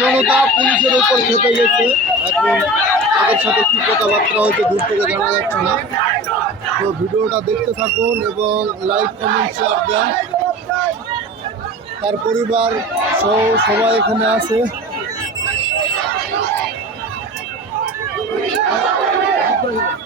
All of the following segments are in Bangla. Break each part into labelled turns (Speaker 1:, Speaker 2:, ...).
Speaker 1: জনতা পুলিশের উপর খেপে গেছে। এখন তাদের সাথে কি কথাবার্তা হয়েছে দূর থেকে জানা যাচ্ছে না। তো ভিডিওটা দেখতে থাকুন এবং লাইক, কমেন্ট শেয়ার দেন। তার পরিবার সহ সবাই এখানে আছে।
Speaker 2: গুলি কেন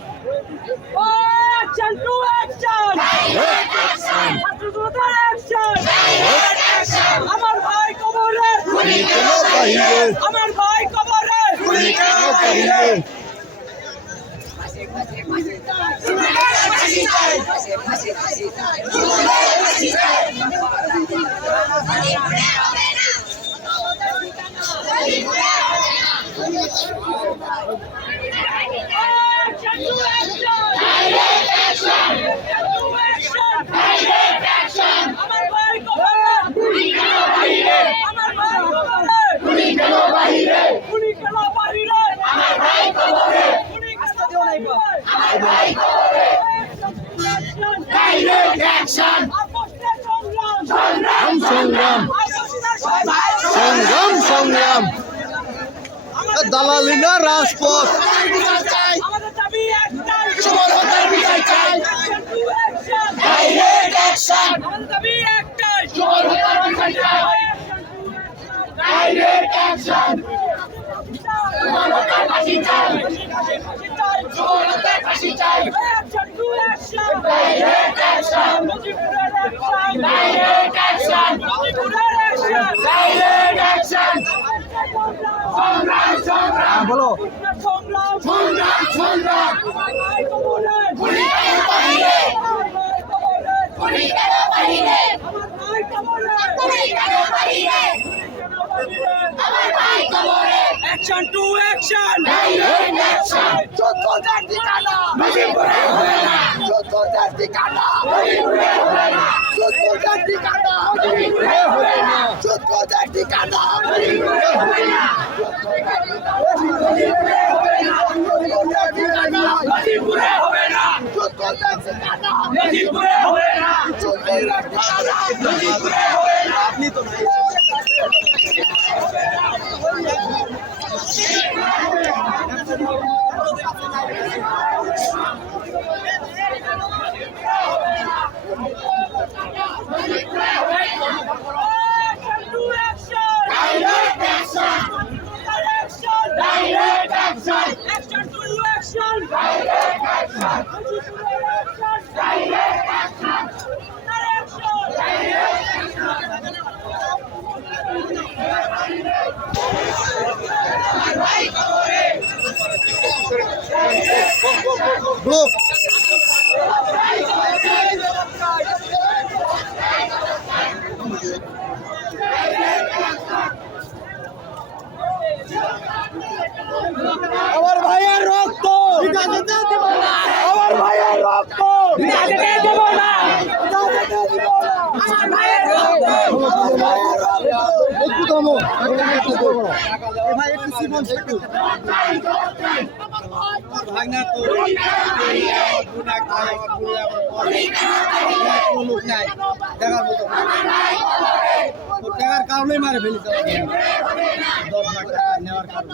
Speaker 3: আমার ভাই কবরে।
Speaker 1: গুলি কেন
Speaker 2: অ্যাকশন
Speaker 3: সংগ্রাম
Speaker 2: সংগ্রাম
Speaker 1: সংগ্রাম দালালি না রাজপথ।
Speaker 2: Direct
Speaker 3: action!
Speaker 2: জোরতে ফাঁসি চাই। ডাইরেক্ট অ্যাকশন ডাইরেক্ট অ্যাকশন সংগ্রাম সংগ্রাম
Speaker 1: বলো।
Speaker 2: সংগ্রাম সংগ্রাম সংগ্রাম গুলি কেন পাইলে গুলি কেন পাইলে গুলি কেন
Speaker 3: পাইলে অ্যাকশন
Speaker 2: টু অ্যাকশন চোদ্দটার ঠিকানা চোদ্দটার ঠিকানা চোদ্দটার ঠিকানা চোদ্দটার ঠিকানা
Speaker 1: আপনি তো নাই
Speaker 2: ব্রো আমার ভাইয়ের
Speaker 1: রক্ত।
Speaker 2: আমার
Speaker 3: ভাইয়ের রক্ত। আমার ভাইয়ের রক্ত
Speaker 1: একটু থামো ভাই একটু। সিমন একটু
Speaker 4: টাকার কারণে মারে ফেলিস দশ লাখ টাকা নেওয়ার কারণে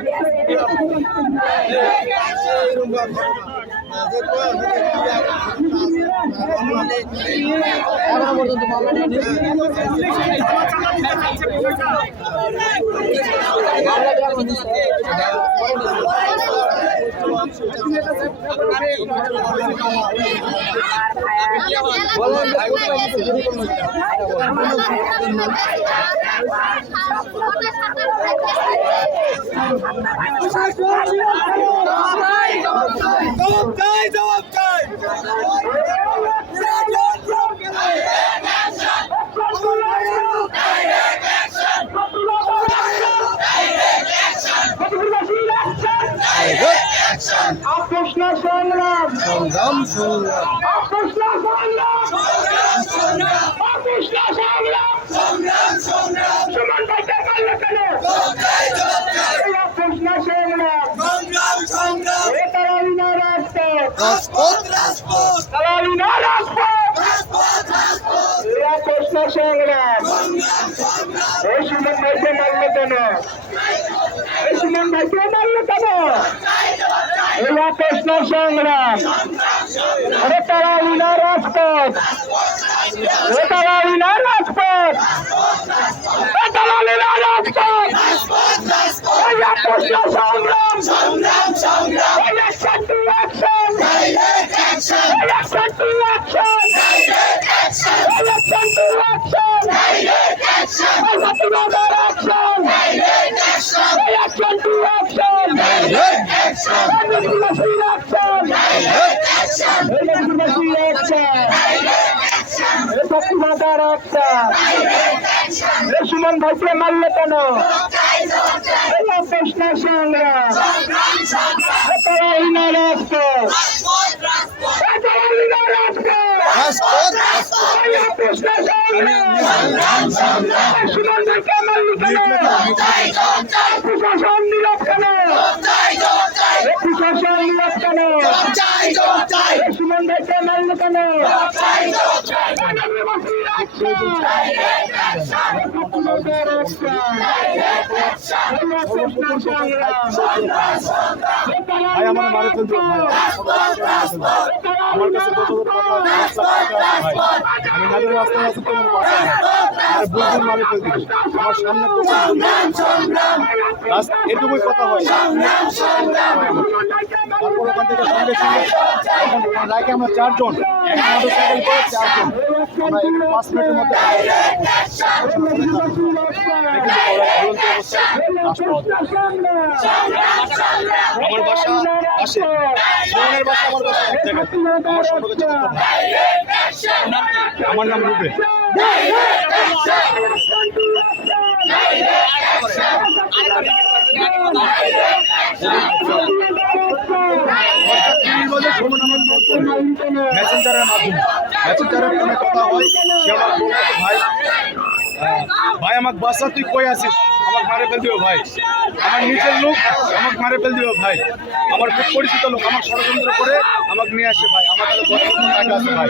Speaker 4: এখনও পর্যন্ত মামলা বলেন ভাই জবাব চাই। জবাব চাই
Speaker 5: সংগ্রাম।
Speaker 1: সংগ্রাম সংগ্রাম।
Speaker 5: প্রশ্ন সংগ্রাম। সংগ্রাম সুমন কেন? রাজপথ
Speaker 1: রাজপথ
Speaker 5: তারালি না রাজপথ এরা প্রশ্ন সংগ্রাম এই সুমন ভাইকে মারলো কেন? এই সুমন ভাইকে মারলো কেন? এরা প্রশ্ন সংগ্রাম। আরে তারালি না রাজপথ। এ তারালি না রাজপথ। এ তারালি না রাজপথ। এরা প্রশ্ন সংগ্রাম। Election to action! Election to action! Election to action! Election to action! Election to action! Election to action! Suman ভাইকে মারলে কেন প্রশ্ন সংগ্রাম তারা রাষ্ট্র তারা রাষ্ট্র।
Speaker 1: রাজপথ
Speaker 5: প্রশ্ন সংগ্রাম সুমন ভাইকে মারলি কেন? প্রশাসন নীরব কেন? প্রশাসন নীরব কেন সুমন ভাইকে মারলি কেন?
Speaker 6: ভাই আমার মারে ফেলতে ভাই। আমার কাছে দশ হাজার টাকা পাঁচ লাখ টাকা ভাই আমি নাদের রাস্তায় আছি তোমার বাসায় ভাই বুঝুন মারে ফেলতে আমার সামনে তো এটুকুই কথা হয়। তারপর ওখান থেকে সঙ্গে সঙ্গে রাইকে আমরা চারজন। করে চারজন। আমরা এখানে পাঁচ মিনিটের মধ্যে দেখেছি ঝুলন্ত অবস্থায় লাশ পাওয়া যায়। আমার বাসা আসে সোনের বাসা আমার বাসা এক জায়গায়। আমার সম্পর্কে আমার নাম রূপে কথা হয় সে ভাই ভাই আমাকে বাসা, তুই কই আছিস? আমাকে মারে ফেল দিও ভাই। আমার নিচের লোক, আমাকে মারে ফেল দিও ভাই। আমার খুব পরিচিত লোক আমার ষড়যন্ত্র করে আমাকে নিয়ে আসে ভাই। আমার কাছে আছে ভাই।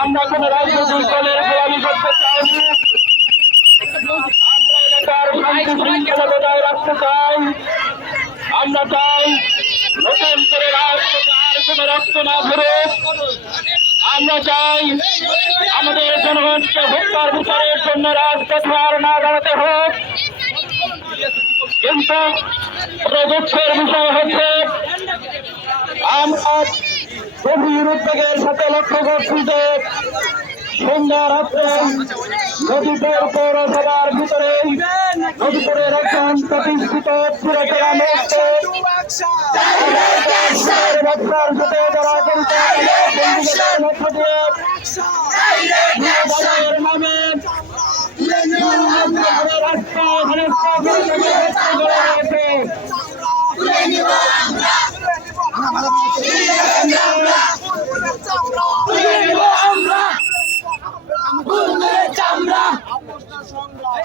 Speaker 6: আমরা
Speaker 5: কোন রাজনৈতিক দলের গোলামি করতে চাইনি আমরা এলাকার শান্তি শৃঙ্খলা বজায় রাখতে চাই। আমরা চাই নতুন করে আর কোনো রক্ত না ধরুক আমরা চাই আমাদের জনগণকে হত্যার বিচারের জন্য রাজপথে আর না দাঁড়াতে হোক। কিন্তু দুঃখের বিষয় হচ্ছে, আমরা গভীর উদ্বেগের সাথে লক্ষ্য করছি যে সন্ধ্যা, রাত্রে নদীপুর পৌরসভার ভিতরে নদীপুরের একজন প্রতিষ্ঠিত নামে রাস্তা হেনস্থা করে তাকে হত্যা করা হয়েছে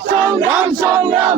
Speaker 2: সংগ্রাম সংগ্রাম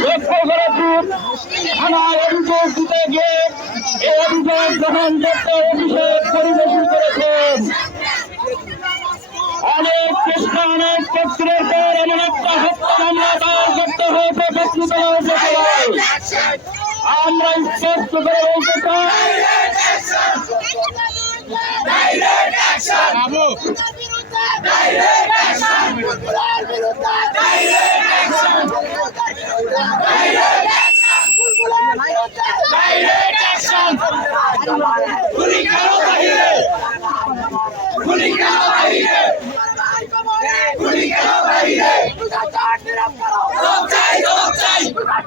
Speaker 5: লক্ষ্য করেছি থানায় অভিযোগ দিতে গিয়ে এই অভিযোগ গ্রহণ করতে অভিষেক পরিবেশন করেছেন অনেক চেষ্টা অনেক ক্ষেত্রের পর এমন একটা হত্যা মামলা দায়ের করতে হয়েছে উপজেলায় আমরা স্পষ্ট করে বলতে চাই
Speaker 1: Put it out, baby!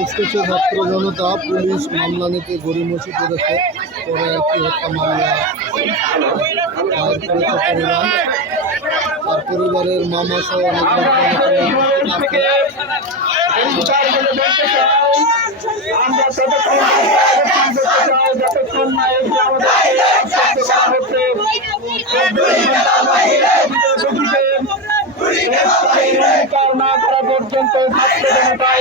Speaker 1: দুষ্কৃত ছাত্র জনতা পুলিশ মামলা নিতে গড়িমসি করেছে পরে একটি হত্যা মামলা পরিবার তার পরিবারের মামা সহ অনেক লোকজন এখানে উপস্থিত আছে।
Speaker 5: পরিষ্কার করে বলতে চাই আমরা ততক্ষণ অবস্থান করতে চাই যতক্ষণ না এসে আমাদেরকে আশ্বস্ত করা হচ্ছে গ্রেফতার না করা পর্যন্ত ছাত্র জনতা এই